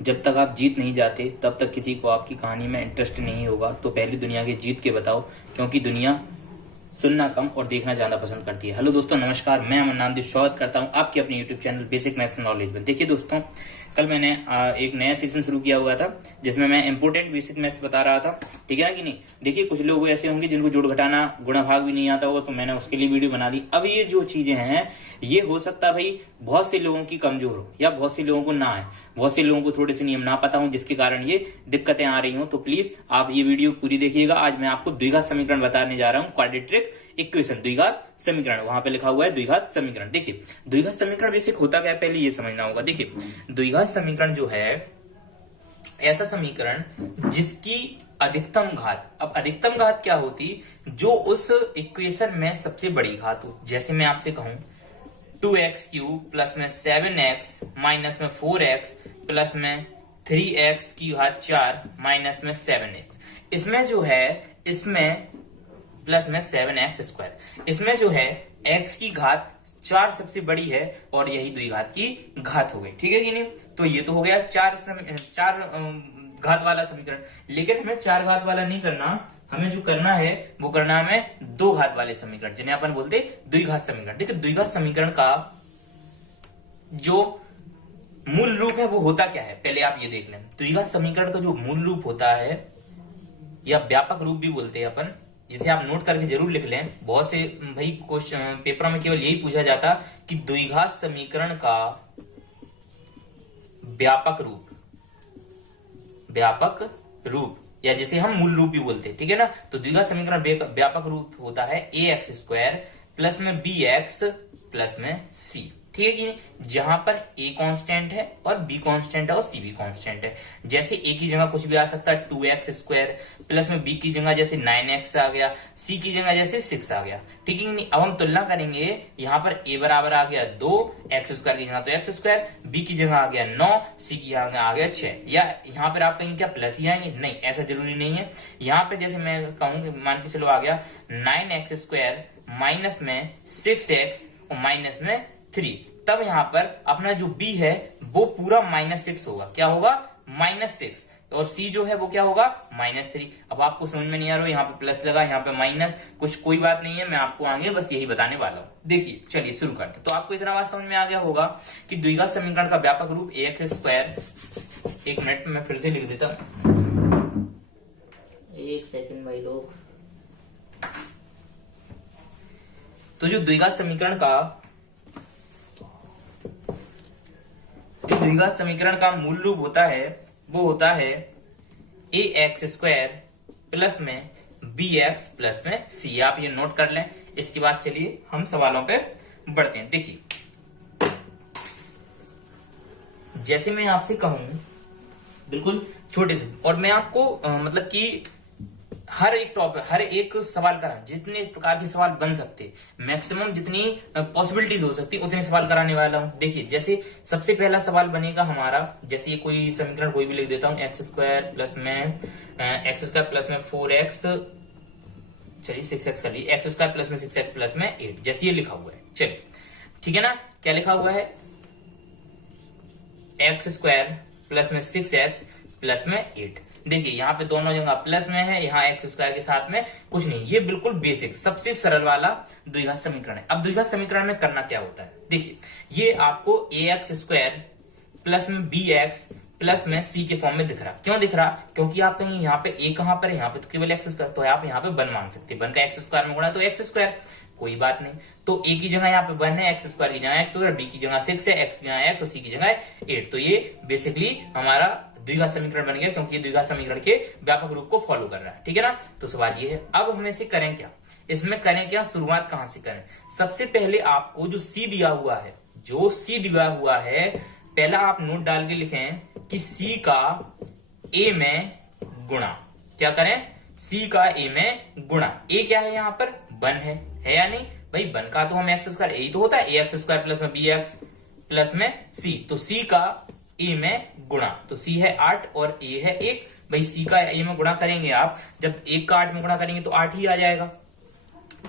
जब तक आप जीत नहीं जाते तब तक किसी को आपकी कहानी में इंटरेस्ट नहीं होगा। तो पहले दुनिया के जीत के बताओ, क्योंकि दुनिया सुनना कम और देखना ज्यादा पसंद करती है। हेलो दोस्तों, नमस्कार। मैं अमन नामदेव स्वागत करता हूं आपके अपने YouTube channel basic maths knowledge में। देखिए दोस्तों, कल मैंने एक नया सीजन शुरू किया हुआ था जिसमें मैं इंपोर्टेंट बेसिक मैथ्स बता रहा था, ठीक है ना कि नहीं। देखिए, कुछ लोग ऐसे होंगे जिनको जोड़ घटाना गुणा भाग भी नहीं आता होगा, तो मैंने उसके लिए वीडियो बना दी। अब ये जो चीजें हैं, ये हो सकता है भाई बहुत से लोगों की कमजोर हो या बहुत से लोगों को ना आए, बहुत से लोगों को थोड़े से नियम ना पता हो, जिसके कारण ये दिक्कतें आ रही हो। तो प्लीज आप ये वीडियो पूरी देखिएगा। आज मैं आपको द्विघात समीकरण बताने जा रहा हूँ, क्वाड्रेटिक इक्वेशन, द्विघात समीकरण। वहां पे लिखा हुआ है द्विघात समीकरण। देखिए, द्विघात समीकरण बेसिक होता क्या है, पहले ये समझना होगा। देखिए, द्विघात समीकरण जो है ऐसा समीकरण जिसकी अधिकतम घात, अब अधिकतम घात क्या होती, जो उस इक्वेशन में सबसे बड़ी घात हो। जैसे मैं आपसे कहूं 2x³ प्लस में 7x माइनस में 4x प्लस में 3x की घात 4 माइनस में 7x, इसमें जो है, इसमें प्लस में 7x², इसमें जो है x की घात 4 सबसे बड़ी है और यही द्विघात की घात हो गई, ठीक है कि नहीं। तो ये तो हो गया चार घात वाला समीकरण। लेकिन हमें 4 घात वाला नहीं करना, हमें जो करना है वो करना हमें 2 घात वाले समीकरण, जिन्हें अपन बोलते द्विघात समीकरण। देखिए, द्विघात समीकरण का जो मूल रूप है वो होता क्या है, पहले आप ये देख लें। द्विघात समीकरण का जो मूल रूप होता है, या व्यापक रूप भी बोलते हैं अपन, जिसे आप नोट करके जरूर लिख लें। बहुत से भाई क्वेश्चन पेपरों में केवल यही पूछा जाता कि द्विघात समीकरण का व्यापक रूप या जिसे हम मूल रूप भी बोलते हैं, ठीक है ना। तो द्विघात समीकरण व्यापक रूप होता है ax² प्लस में bx प्लस में c, ठीक है कि नहीं। जहां पर a कांस्टेंट है और b कांस्टेंट है और c भी कांस्टेंट है। जैसे a की जगह कुछ भी आ सकता है 2x² प्लस में b की जगह जैसे 9x आ गया, c की जगह जैसे 6 आ गया, ठीक है नहीं। अब हम तुलना करेंगे, यहाँ पर a बराबर आ गया 2, x² की जगह तो x², b की जगह आ गया 9, c की जगह आ गया 6। या यहाँ पर आप कहेंगे क्या प्लस ही आएंगे, नहीं, ऐसा जरूरी नहीं है। यहाँ पे जैसे मैं कहूँ, मान के चलो आ गया 9x² माइनस में 6x और माइनस में 3, तब यहां पर अपना जो b है वो पूरा -6 होगा। क्या होगा? -6। और c जो है वो क्या होगा? -3। अब आपको समझ में नहीं आ रहा, यहाँ पे प्लस लगा, यहाँ पे माइनस, कुछ कोई बात नहीं है, मैं आपको आगे बस यही बताने वाला हूँ। देखिए, चलिए शुरू करते। तो आपको इतना बात समझ में आ गया होगा कि द्विघात समीकरण का व्यापक रूप ax², एक मिनट में फिर से लिख देता हूँ, एक सेकंड भाई लोग। तो जो द्विघात समीकरण का मूल रूप होता है वो होता है ax² प्लस में bx प्लस में c। आप ये नोट कर लें। इसके बाद चलिए हम सवालों पे बढ़ते हैं। देखिए, जैसे मैं आपसे कहूं बिल्कुल छोटे से, और मैं आपको मतलब कि हर एक सवाल करा, जितने प्रकार के सवाल बन सकते, मैक्सिमम जितनी पॉसिबिलिटीज हो सकती उतने सवाल कराने वाला हूं। देखिए, जैसे सबसे पहला सवाल बनेगा हमारा, जैसे ये कोई समीकरण कोई भी लिख देता हूं, x² प्लस में 4x, चलिए 6x कर लीजिए, x² प्लस में 6x प्लस में 8, जैसे ये लिखा हुआ है। चलिए, ठीक है ना। क्या लिखा हुआ है? x² प्लस में 6x प्लस में 8। देखिए, यहाँ पे दोनों जगह प्लस में है, यहाँ x² के साथ में कुछ नहीं। ये बिल्कुल बेसिक सबसे सरल वाला द्विघात समीकरण है। अब द्विघात समीकरण में करना क्या होता है, देखिए, ये आपको ax² प्लस में bx प्लस में c के फॉर्म में दिख रहा। क्यों दिख रहा? क्योंकि आप कहीं यहाँ पे a कहां पर है, यहाँ पे तो केवल x², तो आप यहाँ पे 1 मान सकते हैं। 1 का x² में गुणा तो x², कोई बात नहीं। तो a की जगह यहाँ पे 1 है, x² की जगह x, b की जगह 6 है, x की जगह x और c की जगह 8। तो ये बेसिकली हमारा द्विघात समीकरण बन गया, क्योंकि द्विघात समीकरण के व्यापक रूप को फॉलो कर रहा है, ठीक है ना। तो सवाल ये है, अब हम इसे करें क्या, इसमें करें क्या, शुरुआत कहां से करें। सबसे पहले आपको जो c दिया हुआ है, पहला आप नोट डाल के लिखें कि c का a में गुणा, क्या करें, c का a में गुणा। a क्या है यहाँ पर? 1 है या नहीं भाई? 1 का तो हम x², यही तो होता है ax² प्लस में bx प्लस में c। तो c का a में गुणा, तो c है 8 और a है 1। भाई c का a में गुणा करेंगे आप, जब 1 का 8 में गुणा करेंगे तो 8 ही आ जाएगा।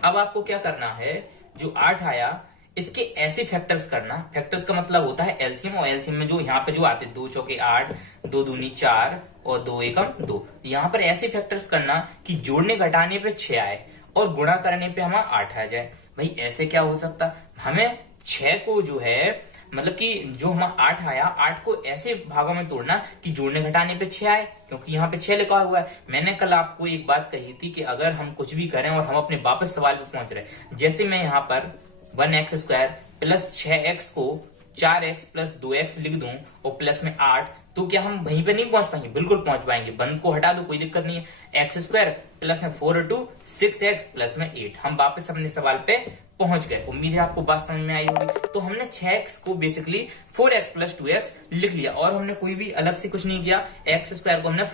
अब आपको क्या करना है, जो 8 आया इसके ऐसे फैक्टर्स करना, फैक्टर्स का मतलब होता है एलसीएम, और एलसीएम में जो यहाँ पे जो आते हैं 2 चौके 8, 2 दूनी 4 और 2 एकम 2, यहाँ पर ऐसे फैक्टर्स करना कि जोड़ने घटाने पे 6 आए और गुणा करने पे हमारा 8 आ जाए। भाई ऐसे क्या हो सकता, हमें 6 को जो है मतलब कि जो हमारा 8 आया, 8 को ऐसे भागों में तोड़ना कि जोड़ने घटाने पे 6 आए, क्योंकि यहाँ पे 6 लिखा हुआ है। मैंने कल आपको एक बात कही थी कि अगर हम कुछ भी करें और हम अपने वापस सवाल पे पहुंच रहे, जैसे मैं यहाँ पर 1x² प्लस 6x को 4x प्लस 2x लिख दूं और प्लस में 8, तो क्या हम वहीं पे नहीं पहुंच पाएंगे? बिल्कुल पहुंच पाएंगे। बंद को हटा दो, कोई दिक्कत नहीं है। x² प्लस में 4 6x प्लस में 8, हम वापस अपने सवाल पे पहुंच गए। उम्मीद है आपको बात समझ में आई होगी। तो हमने 6x को बेसिकली 4x प्लस 2x लिख लिया और हमने कोई भी अलग से कुछ नहीं किया। x² को हमने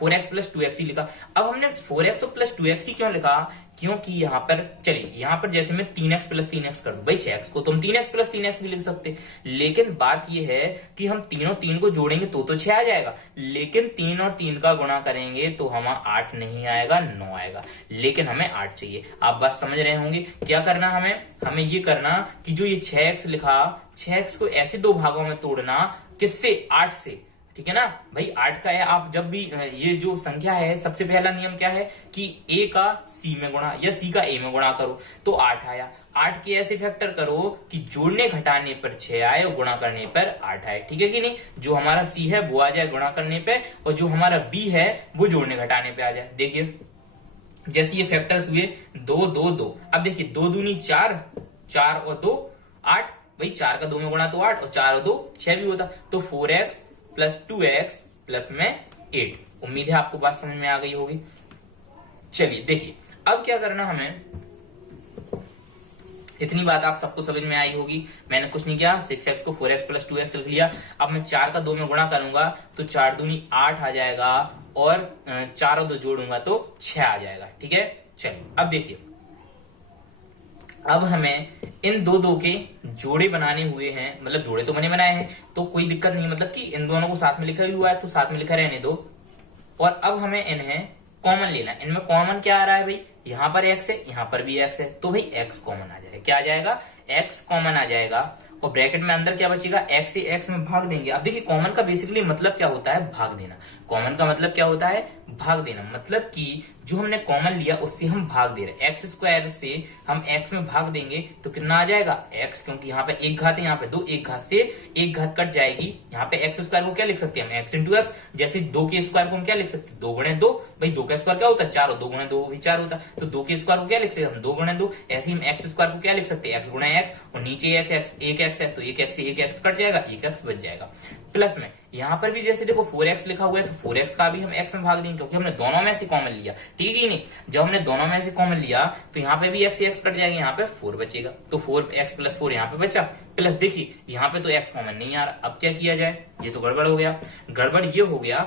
4x प्लस 2x ही लिखा। अब हमने 4x और प्लस 2x ही क्यों लिखा? क्योंकि यहाँ पर चलिए, यहाँ पर जैसे मैं 3x प्लस 3x कर दूं, भाई 6x को तुम 3x प्लस 3x भी लिख सकते, लेकिन बात यह है कि हम तीनों 3 को जोड़ेंगे तो 6 आ जाएगा, लेकिन 3 और 3 का गुणा करेंगे तो हमारा 8 नहीं आएगा, 9 आएगा, लेकिन हमें 8 चाहिए। आप बात समझ रहे होंगे। क्या करना हमें ये करना कि जो ये 6x लिखा, 6x को ऐसे 2 भागों में तोड़ना, किससे? 8 से, ठीक है ना भाई। 8 का है, आप जब भी ये जो संख्या है, सबसे पहला नियम क्या है कि a का c में गुणा या c का a में गुणा करो, तो 8 आया। 8 के ऐसे फैक्टर करो कि जोड़ने घटाने पर 6 आए और गुणा करने पर 8 आए, ठीक है कि नहीं। जो हमारा c है वो आ जाए गुणा करने पे, और जो हमारा b है वो जोड़ने घटाने पे आ जाए। देखिए जैसे ये फैक्टर्स हुए 2 2 2, अब देखिए 2 दूनी 4, 4 और 2 8, भाई 4 का 2 में गुणा तो 8 और 4 और 2 6 भी होता, तो 4x प्लस 2x प्लस में 8। उम्मीद है आपको बात समझ में आ गई होगी। चलिए देखिए अब क्या करना हमें, इतनी बात आप सबको समझ में आई होगी। मैंने कुछ नहीं किया, 6x को 4x प्लस 2x लिख लिया। अब मैं 4 का 2 में गुणा करूंगा तो 4 दूनी 8 आ जाएगा और 4 और 2 जोड़ूंगा तो 6 आ जाएगा, ठीक है। चलिए अब देखिए, अब हमें इन दो के जोड़े बनाने हुए हैं, मतलब जोड़े तो मैंने बनाए हैं तो कोई दिक्कत नहीं, मतलब कि इन दोनों को साथ में लिखा हुआ है तो साथ में लिखा रहने दो। और अब हमें इन्हें कॉमन लेना है। इनमें कॉमन क्या आ रहा है भाई? यहाँ पर x है, यहाँ पर भी x है, तो भाई x कॉमन आ जाएगा। क्या आ जाएगा? x कॉमन आ जाएगा। और ब्रैकेट में अंदर क्या बचेगा? x से x में भाग देंगे। अब देखिए कॉमन का बेसिकली मतलब क्या होता है? भाग देना। कॉमन का मतलब क्या होता है? भाग देना। मतलब कि जो हमने कॉमन लिया उससे हम भाग दे रहे। x² से हम x में भाग देंगे तो कितना आ जाएगा? x, क्योंकि यहाँ पे एक घात है, यहाँ पे 2, एक घात से एक घात कट जाएगी। यहाँ पे x² को क्या लिख सकते हैं हम? x into x. जैसे 2 के स्क्वायर को हम क्या लिख सकते हैं? 2 गुणे 2। भाई 2 का स्क्वायर क्या होता है? 4, और 2 गुणे 2 भी 4 होता है, तो 2 के स्क्वायर को क्या लिख सकते हैं हम? 2 गुणे 2। ऐसे ही हम x² को क्या लिख सकते हैं? x गुणे x, और नीचे एक x है तो एक x से एक x कट जाएगा, एक x बच जाएगा। प्लस में यहाँ पर भी जैसे देखो 4x लिखा हुआ है तो 4x का भी हम x में भाग देंगे, क्योंकि हमने दोनों में से कॉमन लिया, ठीक है नहीं। जब हमने दोनों में से कॉमन लिया तो यहाँ पे भी x से x कट जाएगा, यहाँ पे 4 बचेगा, तो 4x प्लस 4 यहाँ पे बचा। प्लस देखिए यहाँ पे तो x कॉमन नहीं आ रहा। अब क्या किया जाए? ये तो गड़बड़ हो गया। गड़बड़ ये हो गया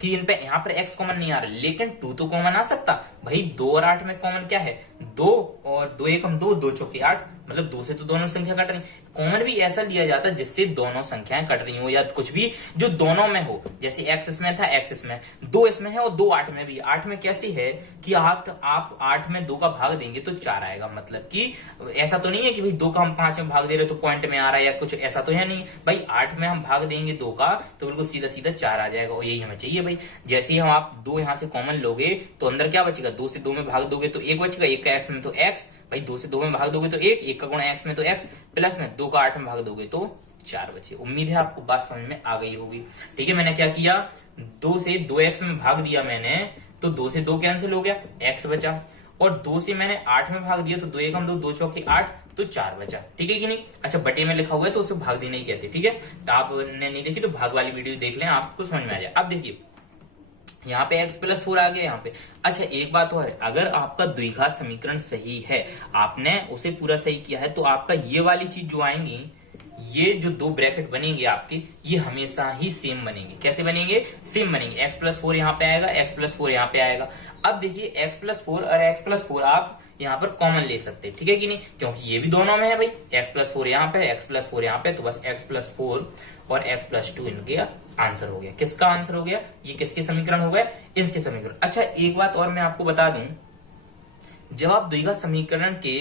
कि इन पे यहाँ पर x कॉमन नहीं आ रहा, लेकिन 2 तो कॉमन आ सकता। भाई 2 और 8 में कॉमन क्या है? 2 और 2 एकम 2, 2 चौके 8, मतलब 2 से तो दोनों संख्या कट रही। कॉमन भी ऐसा लिया जाता है जिससे दोनों संख्याएं कट रही हो, या कुछ भी जो दोनों में हो। जैसे x इसमें था, x इसमें, 2 इसमें है और 2 8 में भी। 8 में कैसी है कि आप 8 में 2 का भाग देंगे तो 4 आएगा। मतलब कि ऐसा तो नहीं है कि भाई 2 का हम 5 में भाग दे रहे तो पॉइंट में आ रहा है या कुछ, ऐसा तो है नहीं भाई। 8 में हम भाग देंगे 2 का तो बिल्कुल सीधा सीधा 4 आ जाएगा, और यही हमें चाहिए भाई। जैसे ही हम आप 2 यहाँ से कॉमन लोगे तो अंदर क्या बचेगा? 2 से 2 में भाग दोगे तो 1 बचेगा, 1 का x में तो x, भाई 2 से 2 में भाग दोगे तो 1, 1 का गुणा x में तो x, प्लस में 2 का 8 में भाग दोगे तो 4 बचे। उम्मीद है आपको बात समझ में आ गई होगी। ठीक है, मैंने क्या किया? 2 से 2x में भाग दिया मैंने, तो 2 से 2 कैंसिल हो गया, x बचा। और 2 से मैंने 8 में भाग दिया तो 2 एकम 2, 2 चौके 8, तो 4 बचा। ठीक है कि नहीं? अच्छा, बटे में लिखा हुआ है तो उसे भाग देना ही कहते हैं। ठीक है, तो आपने नहीं देखी तो भाग वाली वीडियो देख लें, आपको समझ में आ जाए। अब देखिए यहाँ पे x प्लस 4 आ गया यहाँ पे। अच्छा एक बात और है, अगर आपका द्विघात समीकरण सही है, आपने उसे पूरा सही किया है, तो आपका ये वाली चीज जो आएंगी, ये जो 2 ब्रैकेट बनेंगे आपके, ये हमेशा ही सेम बनेंगे। कैसे बनेंगे? सेम बनेंगे। x प्लस 4 यहाँ पे आएगा, x प्लस 4 यहाँ पे आएगा। अब देखिए x प्लस 4 और x प्लस 4 आप यहाँ पर कॉमन ले सकते हैं, ठीक है कि नहीं? क्योंकि ये भी दोनों में है भाई, x प्लस 4 यहाँ पे, x प्लस 4 यहाँ पे, तो बस x प्लस 4 और x प्लस 2 इनके आंसर हो गया। किसका आंसर हो गया? ये किसके समीकरण हो गए? इसके समीकरण। अच्छा एक बात और मैं आपको बता दूं, जब आप द्विघात समीकरण के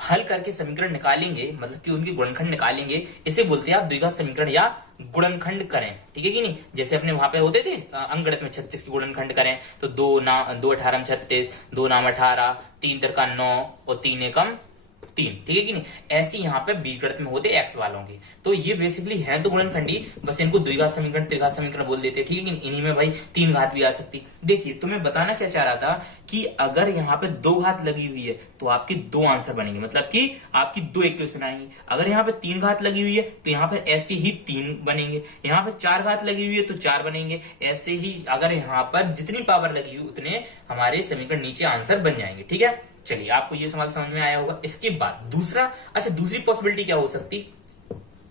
हल करके समीकरण निकालेंगे, मतलब कि उनके गुणनखंड निकालेंगे, इसे बोलते हैं आप द्विघात समीकरण या गुणनखंड करें, ठीक है कि नहीं। जैसे अपने वहां पे होते थे अंकगणित में 36 के गुणनखंड करें तो 2 18 36, 2 9 18, 3 3 9 और 3 एकम 3, ठीक है कि नहीं। ऐसे यहाँ पे बीजगणित में होते एक्स वालों के। तो ये बेसिकली है तो गुणनखंडी, बस इनको द्विघात समीकरण त्रिघात समीकरण बोल देते हैं, ठीक है कि नहीं। इन्हीं में भाई 3 घात भी आ सकती। देखिए तो मैं बताना क्या चाह रहा था कि अगर यहाँ पे 2 घात लगी हुई है तो आपकी 2 आंसर बनेंगे, मतलब कि आपकी 2 इक्वेशन आएंगी। अगर यहाँ पे 3 घात लगी हुई है तो यहाँ पे ऐसे ही 3 बनेंगे। यहाँ पे 4 घात लगी हुई है तो 4 बनेंगे। ऐसे ही अगर यहाँ पर जितनी पावर लगी हुई उतने हमारे समीकरण नीचे आंसर बन जाएंगे, ठीक है। चलिए आपको ये सवाल समझ में आया होगा। इसके बाद दूसरी पॉसिबिलिटी क्या हो सकती,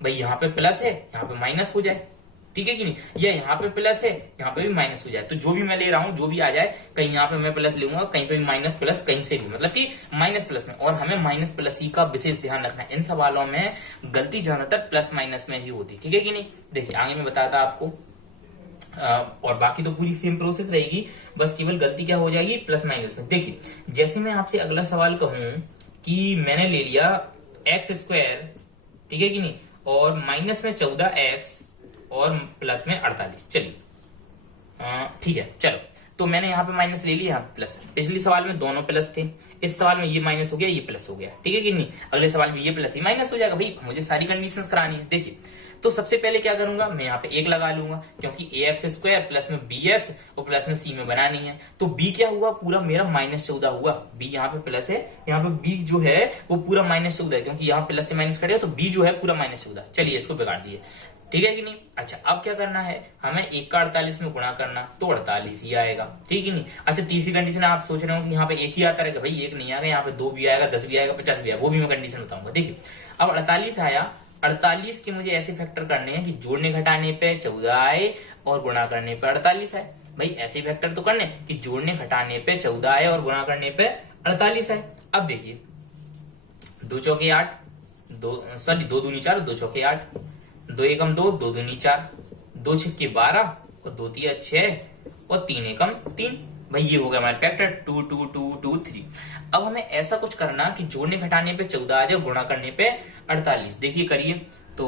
भाई यहाँ पे प्लस है यहाँ पे माइनस हो जाए, ठीक है कि नहीं, या यहाँ पे प्लस है यहाँ पे भी माइनस हो जाए। तो जो भी मैं ले रहा हूं जो भी आ जाए, कहीं यहाँ पे मैं प्लस लूंगा, कहीं पे भी माइनस प्लस, कहीं से भी, मतलब कि माइनस प्लस में। और हमें माइनस प्लस ही का विशेष ध्यान रखना है। इन सवालों में गलती ज्यादातर प्लस माइनस में ही होती, ठीक है कि नहीं। देखिए आगे मैं बताता आपको, और बाकी तो पूरी सेम प्रोसेस रहेगी, बस केवल गलती क्या हो जाएगी प्लस माइनस में। देखिए जैसे मैं आपसे अगला सवाल कहूं कि मैंने ले लिया एक्स स्क्वायर, ठीक है कि नहीं, और माइनस में 14x और प्लस में 48। चलिए ठीक है, चलो तो मैंने यहाँ पे माइनस ले लिया, यहाँ प्लस। पिछले सवाल में दोनों प्लस थे, इस सवाल में ये माइनस हो गया ये प्लस हो गया, ठीक है कि नहीं। अगले सवाल में ये प्लस ही माइनस हो जाएगा। भाई मुझे सारी कंडीशंस करानी है। देखिए तो सबसे पहले क्या करूंगा, मैं यहाँ पे 1 लगा लूंगा, क्योंकि ax स्क्वायर प्लस में bx और प्लस में c में बनानी है। तो b क्या हुआ, पूरा मेरा -14 हुआ। b यहाँ पे प्लस है, यहाँ पे b जो है वो पूरा -14 है, क्योंकि यहाँ प्लस से माइनस कटेगा तो b जो है पूरा -14। चलिए इसको बिगाड़ दिए, ठीक है कि नहीं। अच्छा अब क्या करना है, हमें 1 का 48 में गुणा करना, तो 48 ही आएगा, ठीक है नहीं। अच्छा तीसरी कंडीशन आप सोच रहे हो कि यहाँ पे 1 ही आता रहेगा, भाई 1 नहीं आएगा, यहाँ पे 2 भी आएगा, 10 भी आएगा, 50 भी आएगा, वो भी मैं कंडीशन बताऊंगा। देखिए अब 48 आया, 48 के मुझे ऐसे फैक्टर करने हैं कि जोड़ने घटाने पे 14 आए और गुणा करने पे 48 आए। भाई ऐसे फैक्टर तो करने कि जोड़ने घटाने पे 14 आए और गुणा करने पे 48 आए। अब देखिए 2 चौके 8, 2 दूनी 4, 2 चौके 8, 2 एकम 2, 2 दूनी 4, 2 छक्के 12 और 2 तिया 6 और 3 एकम 3। भाई ये हो गया हमारे फैक्टर 2 2 2 2 3। अब हमें ऐसा कुछ करना कि जोड़ने घटाने पे 14 आ जाए, गुणा करने पे 48। देखिए करिए तो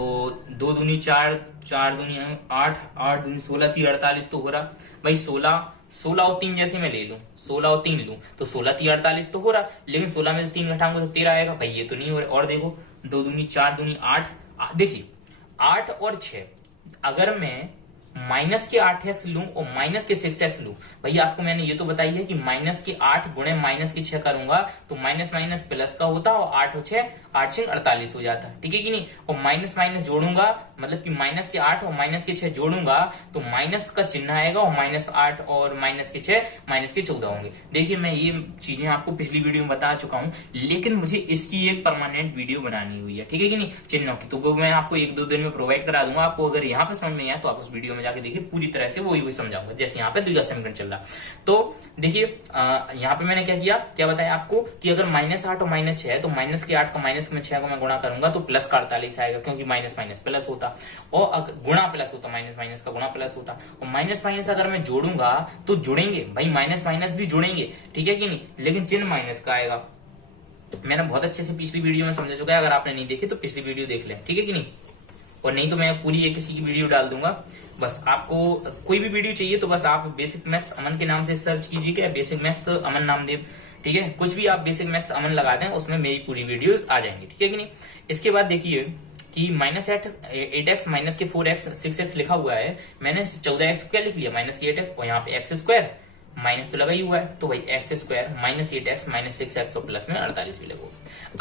2 दूनी 4, 4 दूनी 8, 8 दूनी 16, 3 48 तो हो रहा। भाई 16 और 3 जैसे मैं ले लूं, 16 और 3 लूं तो 16 3 48 तो हो रहा, लेकिन 16 में से 3 घटाऊंगा तो 13 आएगा। भाई ये तो नहीं हो रहा। और देखो 2 दूनी 4 दूनी 8, देखिए 8 और 6, अगर मैं माइनस के 8x लूं और माइनस के 6x लूं, भैया आपको मैंने ये तो बताई है कि माइनस के 8 गुणे माइनस के 6 करूंगा तो माइनस माइनस प्लस का होता और 8 और 6 8 6 48 हो जाता, ठीक है कि नहीं। और माइनस माइनस जोड़ूंगा, मतलब कि माइनस के 8 और माइनस के 6 जोड़ूंगा तो माइनस का चिन्ह आएगा और -8 और माइनस के 6 माइनस के 14 होंगे। देखिए मैं ये चीजें आपको पिछली वीडियो में बता चुका हूं, लेकिन मुझे इसकी एक परमानेंट वीडियो बनानी हुई है, ठीक है कि नहीं, चिन्हों की। तो वो मैं आपको 1-2 दिन में प्रोवाइड करा दूंगा। आपको अगर यहाँ पे समझ में आया तो आप उस वीडियो में जाके देखिए, पूरी तरह से वही समझाऊंगा जैसे यहाँ पे द्विघात समीकरण चल रहा। तो देखिए यहाँ पे मैंने क्या बताया आपको कि अगर -8 और -6 है तो माइनस के 8 का माइनस में 6 को मैं गुणा करूंगा तो प्लस का 48 आएगा, क्योंकि माइनस माइनस प्लस होता और गुणा प्लस होता, माइनस माइनस का गुणा प्लस होता। और माइनस माइनस अगर मैं जोड़ूंगा तो जुड़ेंगे, भाई माइनस माइनस भी जुड़ेंगे, ठीक है कि नहीं, लेकिन चिन्ह माइनस का आएगा। मैंने बहुत अच्छे से पिछली वीडियो में समझा चुका है, अगर आपने नहीं देखी तो पिछली वीडियो देख लें, ठीक है कि नहीं। और नहीं तो मैं पूरी एक किसी की वीडियो डाल दूंगा। बस आपको कोई भी वीडियो चाहिए तो बस आप बेसिक मैथ्स अमन के नाम से सर्च कीजिएगा, बेसिक मैथ्स अमन नामदेव, ठीक है, कुछ भी आप बेसिक मैथ्स अमन लगा दें उसमें मेरी पूरी वीडियोस आ जाएंगी, ठीक है कि नहीं। इसके बाद देखिए कि -8x माइनस के 4x 6x लिखा हुआ है, मैंने 14x क्या लिख लिया, माइनस के 8x, और यहाँ पे x स्क्वायर माइनस तो लगा ही हुआ है, तो भाई x square -8x minus 6x और प्लस में 48 भी लगो।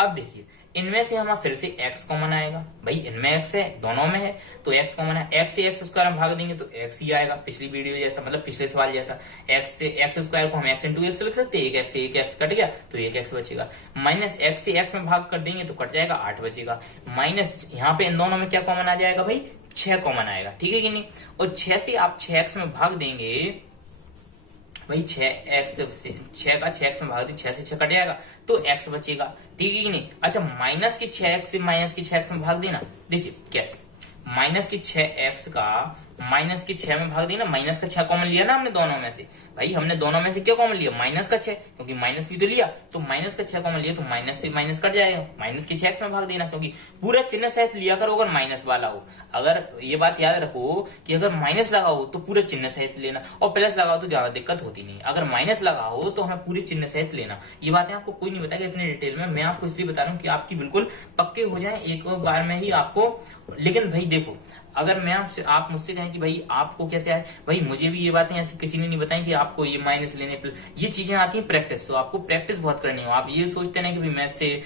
अब देखिए इनमें से हम फिर से x कॉमन आएगा, भाई इनमें x है दोनों में है तो x कॉमन है, x से x स्क्वायर हम भाग देंगे तो x ही आएगा, पिछली वीडियो जैसा, मतलब पिछले सवाल जैसा। x से x स्क्वायर को हम x इंटू x लिख सकते हैं, एक x से एक x कट गया तो एक x बचेगा, माइनस x से x में भाग कर देंगे तो कट जाएगा 8 बचेगा, माइनस यहाँ पे इन दोनों में क्या कॉमन आ जाएगा, भाई 6 कॉमन आएगा, ठीक है कि नहीं। और 6 से आप 6x में भाग देंगे, भाई 6 का 6x में भाग दी, 6 से 6 कट जाएगा तो x बचेगा, ठीक है कि नहीं। अच्छा माइनस के 6x से माइनस के 6x में भाग देना, देखिए कैसे, माइनस के 6x का माइनस के 6 में भाग देना, माइनस का 6 कॉमन लिया ना हमने दोनों में से। भाई हमने दोनों में से क्या कॉमन लिया, माइनस का 6, क्योंकि माइनस भी तो लिया, तो माइनस का 6 कॉमन लिया तो माइनस से माइनस कट जाएगा, माइनस के 6x में भाग देना, क्योंकि पूरा चिन्ह सहित लिया करो अगर माइनस वाला हो। अगर ये बात याद रखो कि अगर माइनस लगा हो तो पूरे चिन्ह सहित लेना, और प्लस लगा हो तो ज्यादा दिक्कत होती नहीं। अगर माइनस लगा हो तो हमें पूरे चिन्ह सहित लेना। ये बातें आपको कोई नहीं बताएगा इतनी डिटेल में, मैं आपको इसलिए बता रहा हूँ कि आपकी बिल्कुल पक्के हो जाए एक बार में ही आपको। लेकिन भाई देखो, अगर मैं आप मुझसे कहें कि भाई आपको कैसे आए, भाई मुझे भी ये बातें ऐसे किसी ने नहीं बताई कि आपको ये माइनस लेने, ये चीजें आती हैं प्रैक्टिस, तो आपको प्रैक्टिस बहुत करनी हो। आप ये सोचते ना कि भाई मैथ से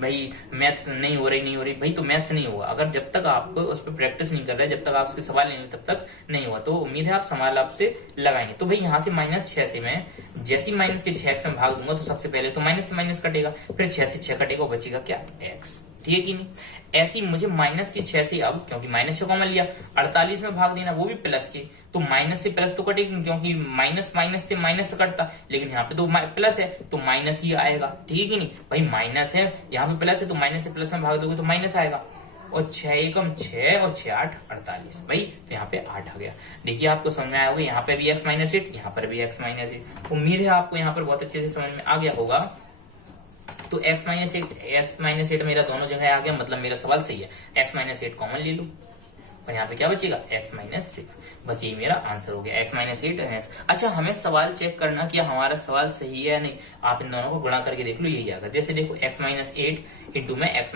भाई मैथ्स नहीं हो रही, भाई तो मैथ्स नहीं होगा अगर जब तक आपको उस पर प्रैक्टिस नहीं कर रहे, जब तक आप उसके सवाल नहीं तब तक नहीं हुआ। तो उम्मीद है आप सवाल आपसे लगाएंगे। तो भाई यहाँ से -6 से मैं जैसे ही माइनस के 6x में भाग दूंगा तो सबसे पहले तो माइनस से माइनस कटेगा, फिर 6 से 6 कटेगा, बचेगा क्या, x। ठीक है कि नहीं। ऐसे ही मुझे माइनस के 6 से, अब क्योंकि माइनस 6 कॉमन लिया, 48 में भाग देना, वो भी प्लस के, तो माइनस से प्लस तो कटेगा, क्योंकि माइनस माइनस से माइनस से कटता, लेकिन यहाँ पे तो प्लस है तो माइनस ही आएगा। ठीक है कि नहीं। भाई माइनस है, यहाँ पे प्लस है तो माइनस से प्लस में भाग दोगे तो माइनस आएगा, और 6 एकम 6 और 6 8 48, भाई तो यहाँ पे 8 आ गया। देखिए आपको समझ में आया होगा, यहाँ पे भी x - 8, यहाँ पर भी x - 8। उम्मीद है आपको यहाँ पर बहुत अच्छे से समझ में आ गया होगा। तो x - 8 मेरा दोनों जगह आ गया, मतलब मेरा सवाल सही है। x - 8 कॉमन ले लो और यहाँ पे क्या बचेगा, x - 6। बस यही मेरा आंसर हो गया, x - 8। अच्छा, हमें सवाल चेक करना कि हमारा सवाल सही है या नहीं, आप इन दोनों को गुणा करके देख लो, यही आएगा। जैसे देखो x - 8 इंटू में x -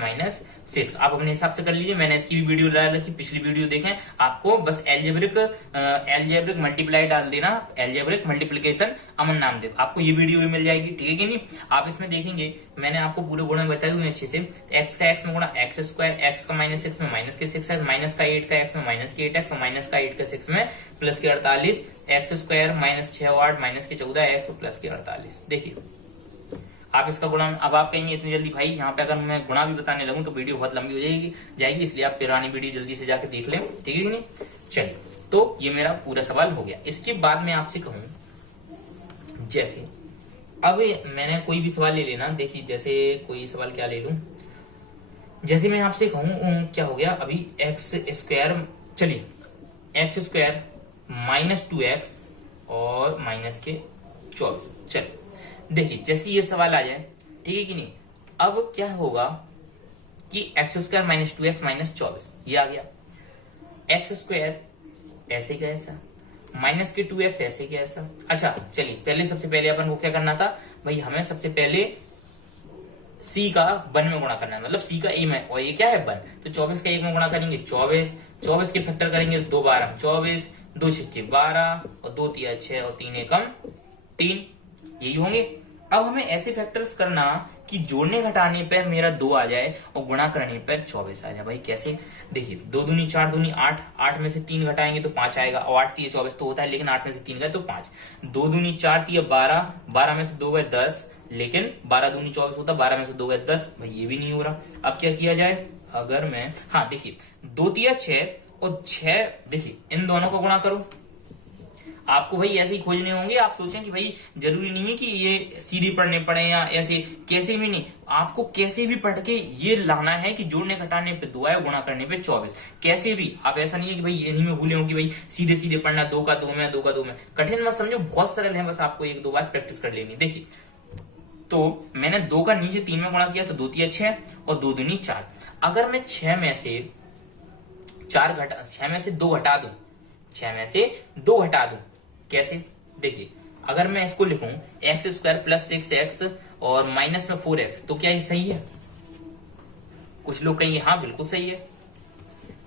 6, आप अपने हिसाब से कर लीजिए। मैंने इसकी भी वीडियो डाल रखी, पिछली वीडियो देखें। आपको बस एल्जेब्रिक मल्टीप्लाई डाल देना, एल्जेब्रिक मल्टीप्लिकेशन अमन नामदेव, आपको ये वीडियो भी मिल जाएगी। ठीक है कि नहीं। आप इसमें देखेंगे मैंने आपको पूरे गुणा बताए हुए अच्छे से। x का x में गुणा x स्क्वायर, x का -6 में माइनस के 6 है, माइनस का 8 का x में माइनस के 8x, और माइनस का 8 का 6 में प्लस के 48, x स्क्वायर -6 और 8 माइनस के 14x और प्लस के 48। देखिए आप इसका गुणा, अब आप कहेंगे इतनी जल्दी भाई यहाँ पे अगर मैं गुणा भी बताने लगूं तो वीडियो बहुत लंबी हो जाएगी, इसलिए आप पुरानी वीडियो जल्दी से जाके देख लें। ठीक है कि नहीं। चलिए, तो ये मेरा पूरा सवाल हो गया। इसके बाद मैं आपसे कहूं, जैसे अब मैंने कोई भी सवाल ले लेना, देखिए जैसे कोई सवाल क्या ले लूं, जैसे मैं आपसे कहूं क्या हो गया अभी x स्क्वायर, चलिए x स्क्वायर -2x और माइनस के 24। चलिए देखिए जैसे ये सवाल आ जाए, ठीक है कि नहीं। अब क्या होगा कि x स्क्वायर -2x -24 ये आ गया, x स्क्वायर ऐसे का ऐसा, माइनस के 2x ऐसे क्या ऐसा। अच्छा चलिए, पहले सबसे पहले अपन को क्या करना था भाई, हमें सबसे पहले c का 1 में गुणा करना है, मतलब c का a में, और ये क्या है 1, तो 24 का 1 में गुणा करेंगे 24 के फैक्टर करेंगे 2 12 24, 2 6 12 और 2 3 6 और 3 एकम 3, यही होंगे। अब हमें ऐसे फैक्टर्स करना कि जोड़ने घटाने पर मेरा 2 आ जाए और गुणा करने पर 24 आ जाए। भाई कैसे, देखिए 2 दूनी 4 दूनी 8, 8 में से 3 घटाएंगे तो 5 आएगा, और 8 3 24 तो होता है, लेकिन 8 में से 3 गए तो 5, 2 दूनी 4 3 12, 12 में से 2 गए 10, लेकिन 12 दूनी 24 होता, 12 में से 2 गए 10। भाई ये भी नहीं हो रहा। अब क्या किया जाए, अगर मैं, हाँ देखिए 2 3 6 और 6, देखिए इन दोनों को गुणा करो। आपको भाई ऐसे ही खोजने होंगे, आप सोचें कि भाई जरूरी नहीं है कि ये सीधे पढ़ने पड़े या ऐसे, कैसे भी नहीं, आपको कैसे भी पढ़ के ये लाना है कि जोड़ने घटाने पे 2 आए, गुणा करने पे 24, कैसे भी। आप ऐसा नहीं है कि भाई इन्हीं में भूले हो कि भाई सीधे सीधे पढ़ना, 2 का 2 में 2 का 2 में, कठिन मत समझो, बहुत सरल है, बस आपको 1-2 बार प्रैक्टिस कर लेनी। देखिए तो मैंने 2 का नीचे 3 में गुणा किया तो 2 3 6 और 2 दूनी 4। अगर मैं 6 में से 2 घटा दूं, 6 में से 2 घटा दूं, कैसे, देखिए अगर मैं इसको लिखूं x स्क्वायर प्लस 6x और माइनस में 4x, तो क्या ये सही है? कुछ लोग कहेंगे हाँ बिल्कुल सही है।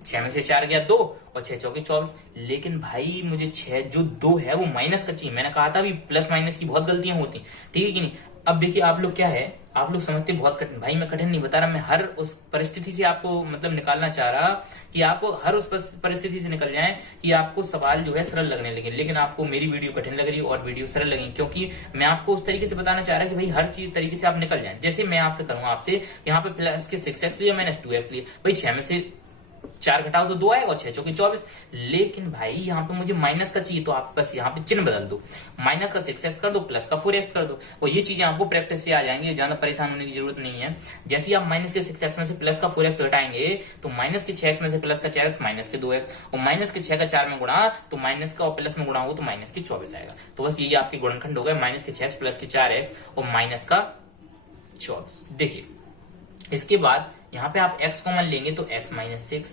6 में से 4 गया 2 और 6 चौके 24, लेकिन भाई मुझे 6 जो 2 है वो माइनस का चाहिए। मैंने कहा था भी प्लस माइनस की बहुत गलतियां होती, ठीक है कि नहीं। अब देखिए आप लोग क्या है, आप लोग समझते बहुत कठिन, भाई मैं कठिन नहीं बता रहा, मैं हर उस परिस्थिति से आपको मतलब निकालना चाह रहा कि आप हर उस परिस्थिति से निकल जाएं कि आपको सवाल जो है सरल लगने लगे। लेकिन आपको मेरी वीडियो कठिन लग रही और वीडियो सरल लगी, क्योंकि मैं आपको उस तरीके से बताना चाह रहा कि भाई हर चीज तरीके से आप निकल जाएं। जैसे मैं आपसे कहूँ, आपसे यहाँ पे प्लस के 6x लिया, -2x लिया, भाई 6 में से 4 घटाओ तो 2 आएगा और 6 चौके 24। लेकिन भाई यहाँ पे मुझे माइनस का चाहिए, तो आप बस यहाँ पे चिन्ह बदल दो, माइनस का 6x कर दो, प्लस का 4x कर दो, और ये चीजें आपको प्रैक्टिस से आ जाएंगी, ज्यादा परेशान होने की जरूरत नहीं है। जैसे ही आप माइनस के 6x में से प्लस का 4x घटाएंगे तो माइनस के 6x में से प्लस का 4x माइनस के 2x, और माइनस के 6 का 4 में गुणा तो माइनस का और प्लस में गुणा हो तो माइनस के 24 आएगा। तो बस यही आपके गुणनखंड हो गए, माइनस के 6x प्लस के 4x और माइनस का 24। देखिए इसके बाद यहाँ पे आप x कॉमन लेंगे तो x माइनस 6,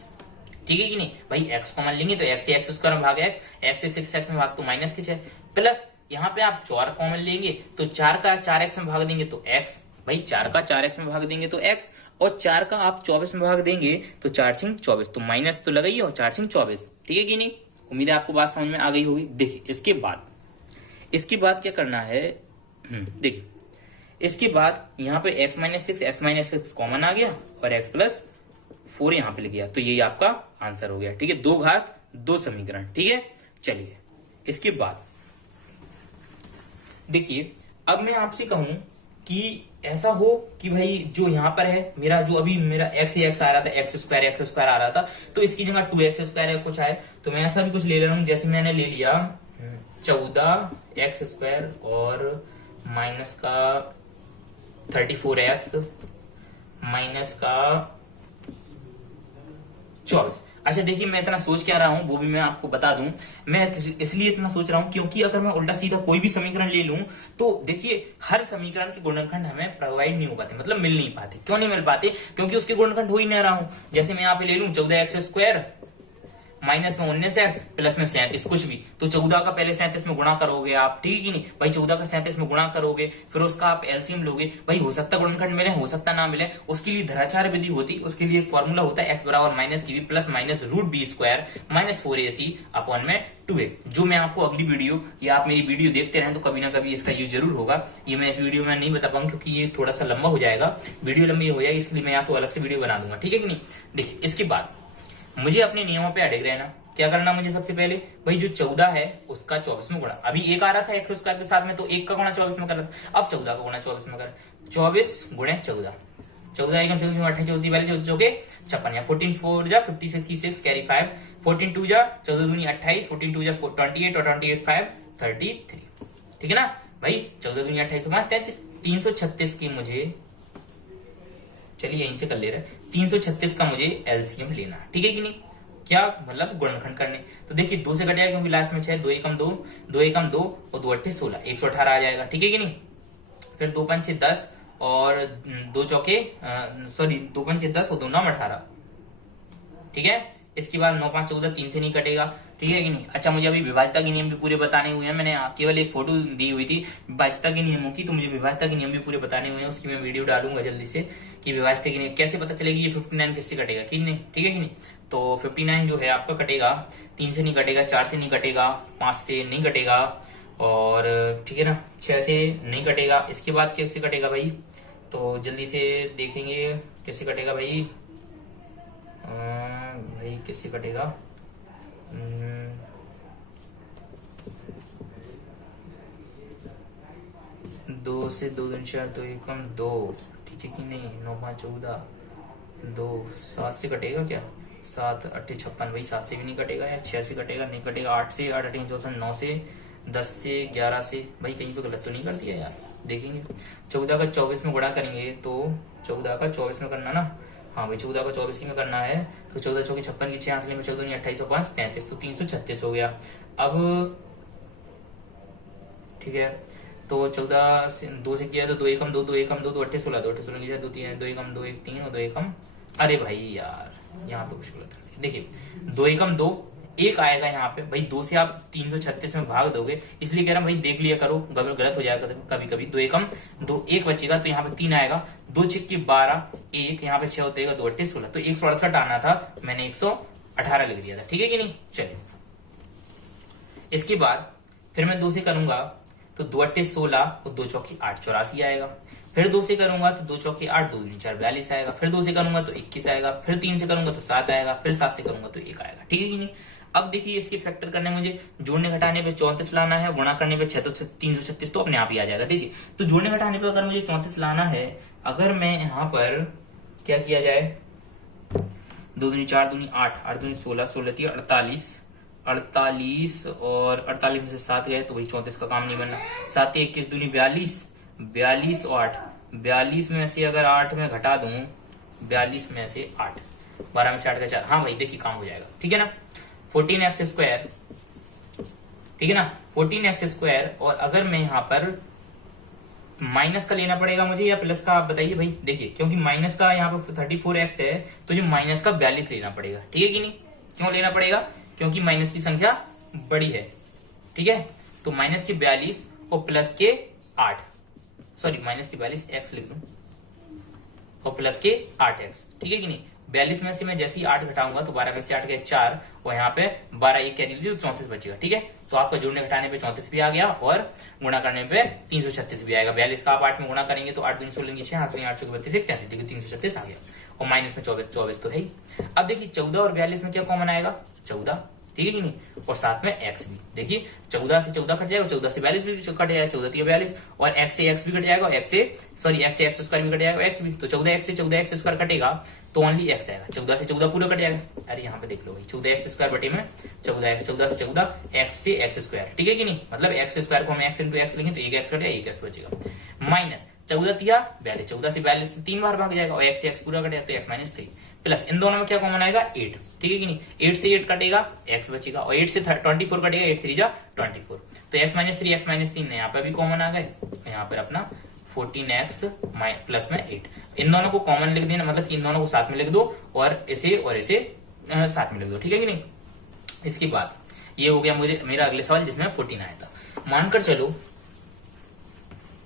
ठीक है कि नहीं भाई। x कॉमन लेंगे तो x से x स्क्वायर में भाग x से 6x में भाग तो माइनस के 6, प्लस यहाँ पे आप 4 कॉमन लेंगे तो 4 का 4x में भाग देंगे तो x, भाई 4 का 4x में भाग देंगे तो x, और 4 का आप 24 में भाग देंगे तो 4 सिंह 24, तो माइनस तो लगाइए और 4 सिंह 24, ठीक है कि नहीं। उम्मीद है आपको बात समझ में आ गई होगी। देखिए इसके बाद क्या करना है, देखिए इसके बाद यहाँ पे x माइनस 6 कॉमन आ गया और x प्लस 4 यहाँ पे लिख गया, तो यही आपका आंसर हो गया, ठीक है। 2 घात 2 समीकरण, ठीक है। चलिए इसके बाद देखिए अब मैं आपसे कहूं कि ऐसा हो कि भाई जो यहाँ पर है मेरा, जो अभी मेरा x आ रहा था, x स्क्वायर आ रहा था, तो इसकी जगह 2x स्क्वायर है कुछ आए, तो मैं ऐसा भी कुछ ले रहा हूं। जैसे मैंने ले लिया 14x स्क्वायर और माइनस का 34x माइनस का 24। अच्छा देखिए मैं इतना सोच क्या रहा हूं वो भी मैं आपको बता दूं। मैं इसलिए इतना सोच रहा हूं क्योंकि अगर मैं उल्टा सीधा कोई भी समीकरण ले लूं तो देखिए हर समीकरण के गुणनखंड हमें प्रोवाइड नहीं हो पाते, मतलब मिल नहीं पाते। क्यों नहीं मिल पाते? क्योंकि उसके गुणनखंड हो ही नहीं रहा हूं। जैसे मैं यहाँ पे ले लूं 14x स्क्वायर माइनस में 19x प्लस में 37 कुछ भी, तो 14 का पहले 37 में गुणा करोगे आप, ठीक है कि नहीं भाई। 14 का 37 में गुणा करोगे, फिर उसका आप एलसीएम लोगे। भाई हो सकता गुणनखंड मिले, हो सकता ना मिले, उसके लिए धराचार विधि होती, उसके लिए एक फॉर्मूला होता है x बराबर माइनस की plus minus root B square minus 4ac upon में 2a, जो मैं आपको अगली वीडियो या आप मेरी वीडियो देखते रहें तो कभी ना कभी इसका यूज जरूर होगा। ये मैं इस वीडियो में नहीं बता पाऊंगा क्योंकि ये थोड़ा सा लंबा हो जाएगा, वीडियो लंबी हो जाएगी, इसलिए मैं यहाँ तो अलग से वीडियो बना दूंगा, ठीक है कि नहीं। देखिए इसके बाद मुझे अपने नियमों पे अड़े रहना। क्या करना मुझे? सबसे पहले भाई जो 14 है उसका 24 में गुणा, अभी 1 आ रहा था x स्क्वायर के साथ में तो 1 का गुणा 24 में कर रहा था, अब 14 का गुणा 24 में कर, 24 गुणे 14, 14 एकम 14 28 14 वाले 14 चौके 56 या 14 4 जा 50 66 कैरी 5 14 2 जा 14 दूनी 28 14 2 जा 28 और 28 5 33, ठीक है ना भाई। 14 दूनी 28 33 336 की मुझे, चलिए यहीं से कर ले रहे, 336 का मुझे एलसीएम लेना, ठीक है कि नहीं। क्या मतलब गुणनखंड करने, तो देखिए 2 से कटेगा क्योंकि लास्ट में 6, 2 एकम 2 2 एकम 2 और 2 अट्ठे 16 118 आ जाएगा, ठीक है कि नहीं। फिर 2 पंचे 10 और 2 चौके 2 पंचे 10 और 2 9 18, ठीक है। इसके बाद 9 5 14 3 से नहीं कटेगा, ठीक है कि नहीं। अच्छा मुझे अभी विभाज्यता के नियम भी पूरे बताने हुए हैं, मैंने केवल एक फोटो दी हुई थी विभाज्यता के नियमों की, तो मुझे विभाज्यता के नियम भी पूरे बताने हुए हैं, उसकी मैं वीडियो डालूंगा जल्दी से कि विभाज्यता के नियम कैसे पता चलेगी ये 59 किससे कटेगा कि नहीं, ठीक है कि नहीं। तो 59 जो है आपका कटेगा 3 से नहीं कटेगा, 4 से नहीं कटेगा, 5 से नहीं कटेगा और ठीक है ना 6 से नहीं कटेगा। इसके बाद कैसे कटेगा भाई, तो जल्दी से देखेंगे कैसे कटेगा भाई। भाई किससे कटेगा, 2 से 2 दूनी 4 2 एकम 2, ठीक है कि नहीं। 9 5 14 2 7 से कटेगा क्या, 7 8 56, भाई 7 से भी नहीं कटेगा या 6 से कटेगा, नहीं कटेगा। 8 से 8 8 64 9 से 10 से 11 से, भाई कहीं पे गलत तो नहीं कर दिया यार, देखेंगे। 14 का 24 में गुणा करेंगे तो 14 का 24 में करना ना, हाँ भाई 14 का 24 में करना है, तो 14 चौके 56 की 6 आंसर में 14 28 और 5 33, तो 336 हो गया। अब ठीक है तो 14 से 2 से किया तो 2 एकम 2 2 एकम 2 2 16 2 16 की 2 3 2 एकम 2 1 3 और 2 एकम, अरे भाई यार यहाँ पे कुछ गलत है। देखिए 2 एकम 2 1 आएगा यहाँ पे, भाई 2 से आप 336 में भाग दोगे, इसलिए कह रहा हूँ भाई देख लिया करो, गलत हो जाएगा कभी कभी। 2 एकम 2 1 बचेगा तो यहाँ पे 3 आएगा, 2 छिक्की 12 1 यहाँ पे 6 होता है 2 8 16, तो 168 आना था, मैंने 118 लिख दिया था, ठीक है कि नहीं। चलिए इसके बाद फिर मैं 2 से करूंगा तो 2 8 16 और 2 चौकी 8 84 आएगा। फिर 2 से करूंगा तो 2 चौकी 8 2 दूनी 4 42 आएगा। फिर 2 से करूंगा तो 21 आएगा। फिर 3 से करूंगा तो 7 आएगा। फिर 7 से करूंगा तो 1 आएगा, ठीक है कि नहीं। अब देखिए इसकी फैक्टर करने मुझे जोड़ने घटाने पे 34 लाना है, गुणा करने पे 6 तो 336 तो अपने आप ही आ जाएगा। देखिए तो जोड़ने घटाने पे अगर मुझे 34 लाना है, अगर मैं यहाँ पर क्या किया जाए दो दूनी 4 दूनी 8, 8 दूनी 16, 16 थी 48, 48 और 48 में से 7 गए तो वही 34 का काम नहीं बनना। 7 21 दूनी 42, 42 और 8, 42 में से अगर 8 में घटा दूं, 42 में से 8, 12 में से 8 का 4, हाँ भाई देखिए काम हो जाएगा, ठीक है ना। 14x स्क्वायर, ठीक है ना, 14x स्क्वायर। और अगर मैं यहाँ पर माइनस का लेना पड़ेगा मुझे या प्लस का, आप बताइए भाई। देखिए क्योंकि माइनस का यहाँ पर 34x है तो जो माइनस का 42 लेना पड़ेगा, ठीक है कि नहीं। क्यों लेना पड़ेगा? क्योंकि माइनस की संख्या बड़ी है, ठीक है। तो माइनस की 42 और प्लस के 8, सॉरी माइनस की 42 x लिख दूं और प्लस के 8x, ठीक है कि नहीं। 42 में से मैं जैसे ही 8 घटाऊंगा तो 12 में से 8 गए 4 और यहाँ पे 12 एक कैरी लीजिए तो 34 बचेगा, ठीक है। तो आपका जोड़ने घटाने पे 34 भी आ गया और गुणा करने पे 336 भी आएगा। 42 का आप 8 में गुणा करेंगे तो 8 दूनी 16 6, 8 के 32 33, देखिए 336 आ गया। और माइनस में 24, 24 तो है ही। अब देखिए 14 और 42 में क्या कॉमन आएगा? 14, ठीक है कि नहीं। और साथ में x भी, देखिए 14 से 14 कट जाएगा, 14 से 42 भी कट जाएगा, 14 से 42 और x से x भी कट जाएगा, x से x स्क्वायर भी कट जाएगा, x भी। तो 14x से 14x स्क्वायर कटेगा तो ओनली x आएगा, 14 से 14 पूरा कट जाएगा। अरे यहाँ पे देख लो भाई, 14x स्क्वायर बटे में 14x, 14 से 14 x से x स्क्वायर, ठीक है कि नहीं। मतलब x स्क्वायर को हम x इंटू x लिखेंगे तो एक x कटेगा, एक x बचेगा। माइनस 14 तिया 42, 14 से 42 3 बार भाग जाएगा और x से x पूरा कटेगा तो x माइनस 3 प्लस इन दोनों में क्या कॉमन आएगा? 8, ठीक है कि नहीं। 8 से 8 कटेगा, x बचेगा और 8 से 24 कटेगा, 8 3 जा 24 तो x माइनस 3, x माइनस 3 यहाँ पे भी कॉमन आ गए। यहाँ पर अपना 14x प्लस में 8, इन दोनों को कॉमन लिख देना, मतलब इन दोनों को साथ में लिख दो और इसे साथ में लिख दो, ठीक है कि नहीं। इसके बाद ये हो गया मेरा अगले सवाल जिसमें 14 आया था। मानकर चलो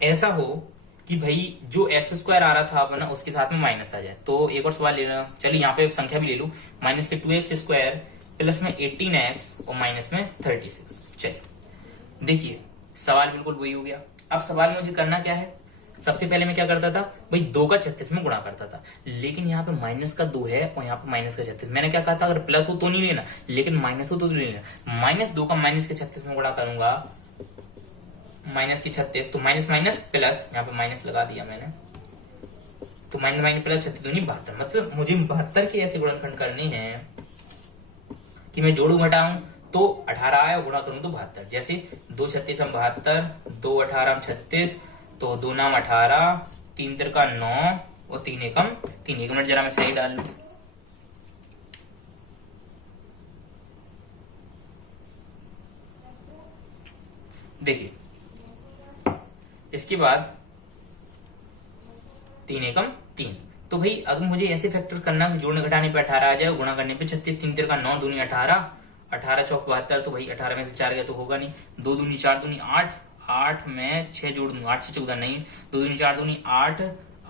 ऐसा हो कि भाई जो x स्क्वायर आ रहा था अपना उसके साथ में माइनस आ जाए, तो एक और सवाल ले लेना। चलिए यहाँ पे संख्या भी ले लू, माइनस के 2x स्क्वायर प्लस में 18x और माइनस में 36। चलिए देखिए सवाल बिल्कुल वही हो गया। अब सवाल मुझे करना क्या है? सबसे पहले मैं क्या करता था भाई, 2 का 36 में गुणा करता था, लेकिन यहाँ पे माइनस का 2 है और यहाँ पे माइनस का 36। मैंने क्या कहा था, अगर प्लस हो तो नहीं लेना, लेकिन माइनस हो तो लेना। माइनस 2 का माइनस के 36 में गुणा करूंगा, माइनस की 36 तो माइनस माइनस प्लस, यहाँ पे माइनस लगा दिया मैंने, तो माइनस माइनस प्लस 36 दूनी 72। मतलब मुझे 72 के ऐसे गुणनखंड करने हैं कि मैं जोड़ू घटाऊं तो 18 आए और गुणा करूं तो 72। जैसे 2 36 हम 72, 2 18 हम 36, तो 2 नाम 18, 3 तिरका 9 और 3 एकम 3। 1 मिनट जरा मैं सही डाल लू। देखिए इसके बाद 3 एकम 3, तो भाई अगर मुझे ऐसे फैक्टर करना कि जोड़ने घटाने पे 18 आ जाए, गुणा करने पे 36, 3 तिरका 9, दूनी 18, 18 चौक 72, तो भाई 18 में से 4 गया तो होगा नहीं। 2 दूनी 4 दूनी 8, 8 में 6 जोड़ दूंगा, 8 से 14 नहीं, 2 दूनी 4 दूनी 8,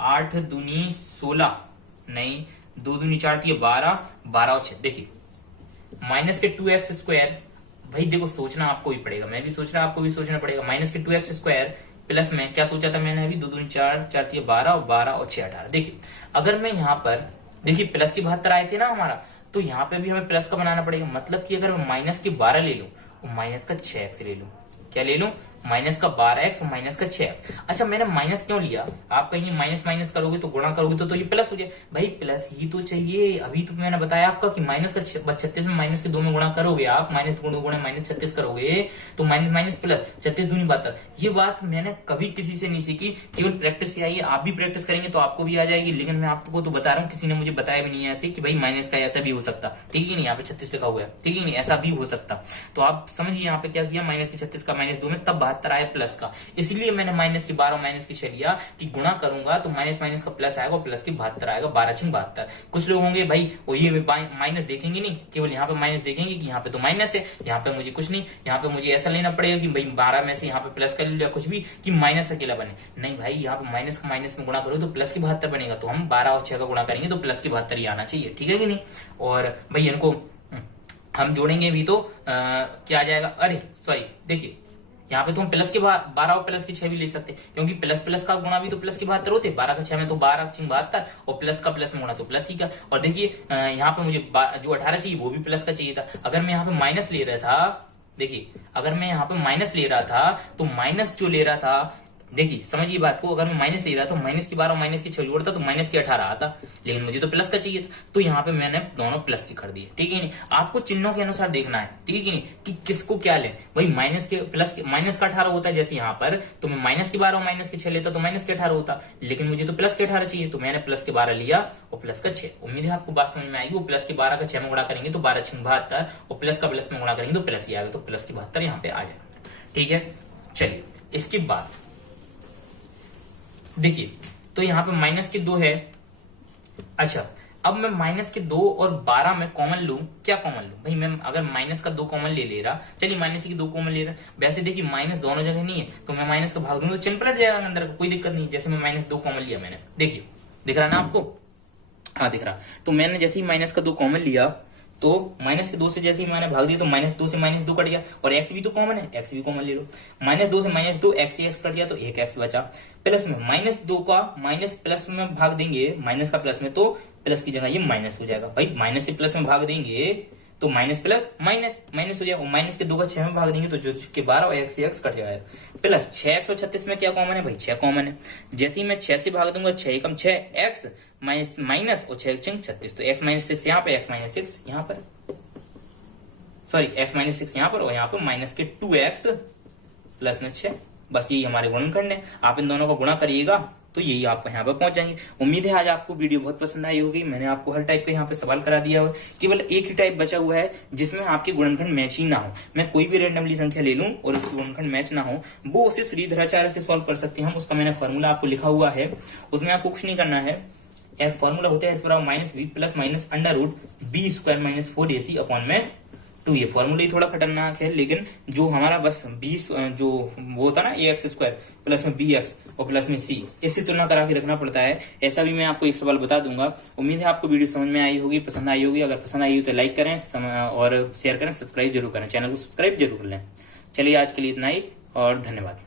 8 दूनी 16 नहीं, 2 दूनी 4 थी 12, 12 और 6। देखिए माइनस के 2x स्क्वायर, भाई देखो सोचना आपको भी पड़ेगा, मैं भी सोच रहा आपको भी सोचना पड़ेगा। माइनस के 2x स्क्वायर प्लस में क्या सोचा था मैंने अभी, 2 दूनी 4, 4 थी 12 और 12 और 6 18। देखिए अगर मैं यहाँ पर देखिए प्लस की 72 आए थे ना हमारा, तो यहाँ पे भी हमें प्लस का बनाना पड़ेगा। मतलब कि अगर मैं माइनस के 12 ले लूं और माइनस का 6x ले लूं, क्या ले लूं? माइनस का 12x और माइनस का 6x। अच्छा मैंने माइनस क्यों लिया? आप कहीं माइनस माइनस करोगे तो गुणा करोगे तो ये प्लस हो जाए। भाई प्लस ही तो चाहिए, अभी तो मैंने बताया आपका कि माइनस का 36 में माइनस के 2 में गुणा करोगे आप, माइनस गुणा माइनस 36 करोगे तो माइनस माइनस प्लस 36 दूनी 72। ये बात मैंने कभी किसी से नहीं सीखी, केवल प्रैक्टिस से आई है। आप भी प्रैक्टिस करेंगे तो आपको भी आ जाएगी, लेकिन मैं आपको तो बता रहा हूँ, किसी ने मुझे बताया भी नहीं है ऐसे कि भाई माइनस का ऐसा भी हो सकता, ठीक है नहीं। यहाँ पे 36 लिखा हुआ है, ठीक है नहीं, ऐसा भी हो सकता। तो आप समझिए यहाँ पे क्या किया, माइनस के 36 का माइनस 2 में तब 72 आया प्लस का, इसलिए मैंने माइनस की 12 माइनस की 6 लिया कि गुणा करूंगा तो माइनस माइनस का प्लस आएगा, प्लस की 72 आएगा, 12 छिंग 72। कुछ लोग होंगे भाई वो ये माइनस देखेंगे नहीं, केवल यहाँ पे माइनस देखेंगे कि यहाँ पे तो माइनस है, यहाँ पे मुझे कुछ नहीं, यहाँ पे मुझे ऐसा लेना पड़ेगा कि भाई 12 में से यहाँ पे प्लस कर लिया कुछ भी कि माइनस अकेला बने। नहीं भाई, यहाँ पे माइनस का माइनस में गुणा करो तो प्लस की 72 बनेगा, तो हम 12 और 6 का गुणा करेंगे तो प्लस की 72 ही आना चाहिए, ठीक है कि नहीं। और भाई इनको हम जोड़ेंगे भी तो क्या आ जाएगा, अरे सॉरी देखिए यहाँ पे तो हम प्लस के 12 और प्लस के 6 भी ले सकते हैं, क्योंकि प्लस प्लस का गुणा भी तो प्लस के 72 होते, 12 का 6 में तो 12 छिंग 72 और प्लस का प्लस में गुणा तो प्लस ही का। और देखिए यहाँ पे मुझे जो 18 चाहिए वो भी प्लस का चाहिए था। अगर मैं यहाँ पे माइनस ले रहा था, देखिए अगर मैं यहाँ पे माइनस ले रहा था तो माइनस जो ले रहा था देखिए समझिए बात को, अगर मैं माइनस ले रहा तो माइनस की 12 और माइनस की 6 जोड़ता तो माइनस की 18 आता, लेकिन मुझे तो प्लस का चाहिए था, तो यहाँ पे मैंने दोनों प्लस के कर दिए। ठीक है नहीं, आपको चिन्हों के अनुसार देखना है। ठीक है नहीं, कि किसको क्या ले, वही माइनस के प्लस के, माइनस का 18 होता है जैसे यहाँ पर, तो मैं माइनस की 12 और माइनस के 6 लेता तो माइनस के 18 होता, लेकिन मुझे तो प्लस के 18 चाहिए, तो मैंने प्लस के 12 लिया और प्लस का 6। उम्मीद है आपको बात समझ में आएगी। वो प्लस के 12 का 6 में गुणा करेंगे तो 12 6 72, और प्लस का प्लस में गुणा करेंगे तो प्लस ही आएगा, तो प्लस की 72 यहाँ पे आ जाएगा। ठीक है, चलिए इसके बाद देखिए, तो यहाँ पे माइनस के 2 है। अच्छा, अब मैं माइनस के 2 और 12 में कॉमन लूं, क्या कॉमन लूं भाई? मैं अगर माइनस का 2 कॉमन ले रहा, चलिए माइनस की 2 कॉमन ले रहा, वैसे देखिए माइनस दोनों जगह नहीं है, तो मैं माइनस का भाग दूंगा तो चिन्ह पलट जाएगा अंदर का, कोई दिक्कत नहीं। जैसे मैं माइनस 2 कॉमन लिया मैंने, देखिए दिख रहा ना आपको? हाँ दिख रहा। तो मैंने जैसे ही माइनस का 2 कॉमन लिया, तो माइनस के 2 से जैसे ही मैंने भाग दिया तो माइनस 2 से माइनस 2 कट गया, और एक्स भी तो कॉमन है, एक्स भी कॉमन ले लो। माइनस 2 से माइनस 2 एक्स ही एक्स कट गया, तो एक एक्स बचा। प्लस में माइनस 2 का माइनस प्लस में भाग देंगे, माइनस का प्लस में, तो प्लस की जगह ये माइनस हो जाएगा। भाई माइनस से प्लस में भाग देंगे तो माइनस प्लस माइनस माइनस हो जाएगा, और माइनस के 2 का 6 में भाग देंगे तो जो के 12 और एक्स एक्स कट जाएगा। प्लस 6x और 36 में क्या कॉमन है भाई? 6 कॉमन है। जैसे ही मैं 6 से भाग दूंगा, 6 कम 6 एक्स माइनस और 6 36, तो एक्स माइनस 6 यहाँ पे, एक्स माइनस 6 यहाँ पर, सॉरी एक्स माइनस 6 यहाँ पर, और यहाँ पर माइनस के 2x प्लस में 6। बस यही हमारे गुणनखंड है। आप इन दोनों का गुणा करिएगा तो यही आपको यहाँ पर पहुंच जाएंगे। उम्मीद है आज आपको वीडियो बहुत पसंद आई होगी। मैंने आपको हर टाइप का यहाँ पे सवाल करा दिया हो, केवल एक ही टाइप बचा हुआ है जिसमें आपके गुणनखंड मैच ही ना हो। मैं कोई भी रैंडमली संख्या ले लूं और उसकी गुणनखंड मैच ना हो, वो उसे श्रीधराचार्य से सॉल्व कर सकते हैं हम। उसका मैंने फॉर्मूला आपको लिखा हुआ है, उसमें आपको कुछ नहीं करना है। एक फॉर्मूला होता है एस बराबर minus B plus minus under root B square minus 4ac upon में 2। ये फॉर्मूला ही थोड़ा खतरनाक है, लेकिन जो हमारा बस 20 जो वो होता है ना ए एक्स स्क्वायर प्लस में बी एक्स और प्लस में सी, इससे तुलना करा के रखना पड़ता है। ऐसा भी मैं आपको एक सवाल बता दूंगा। उम्मीद है आपको वीडियो समझ में आई होगी, पसंद आई होगी। अगर पसंद आई हो तो लाइक करें और शेयर करें, सब्सक्राइब जरूर करें, चैनल को सब्सक्राइब जरूर कर लें। चलिए आज के लिए इतना ही और धन्यवाद।